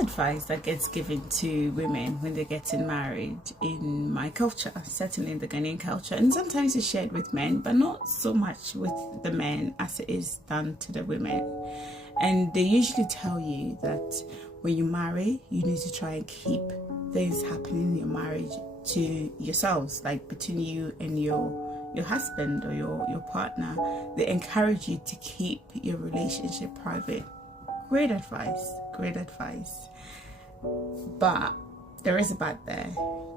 advice that gets given to women when they're getting married in my culture, certainly in the Ghanaian culture, and sometimes it's shared with men, but not so much with the men as it is done to the women. And they usually tell you that when you marry, you need to try and keep things happening in your marriage to yourselves, like between you and your husband or your partner. They encourage you to keep your relationship private. Great advice. But there is a but there.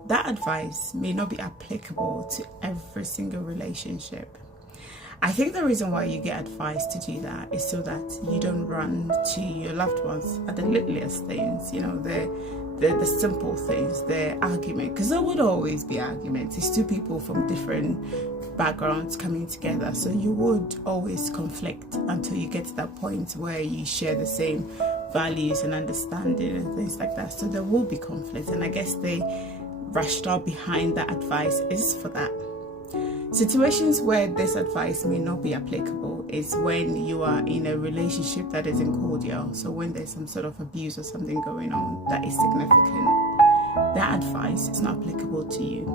That advice may not be applicable to every single relationship. I think the reason why you get advice to do that is so that you don't run to your loved ones at the littlest things, the simple things, the argument, because there would always be arguments. It's two people from different backgrounds coming together, so you would always conflict until you get to that point where you share the same values and understanding and things like that. So there will be conflict, and I guess the rationale behind that advice is for that. Situations where this advice may not be applicable is when you are in a relationship that isn't cordial. So when there's some sort of abuse or something going on that is significant, that advice is not applicable to you.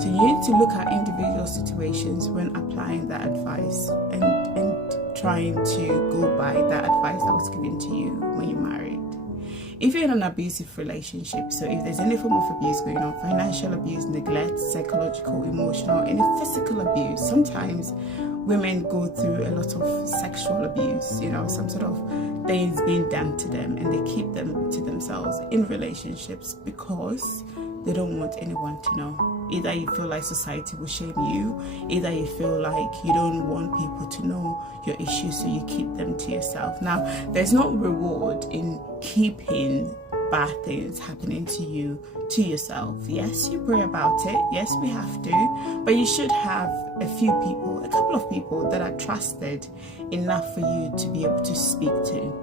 So you need to look at individual situations when applying that advice and trying to go by that advice that was given to you when you married. If you're in an abusive relationship, so if there's any form of abuse going on, financial abuse, neglect, psychological, emotional, any physical abuse, sometimes women go through a lot of sexual abuse, some sort of things being done to them, and they keep them to themselves in relationships because they don't want anyone to know. Either you feel like society will shame you, either you feel like you don't want people to know your issues, so you keep them to yourself. Now, there's no reward in keeping bad things happening to you to yourself. Yes, you pray about it. Yes, we have to. But you should have a couple of people that are trusted enough for you to be able to speak to.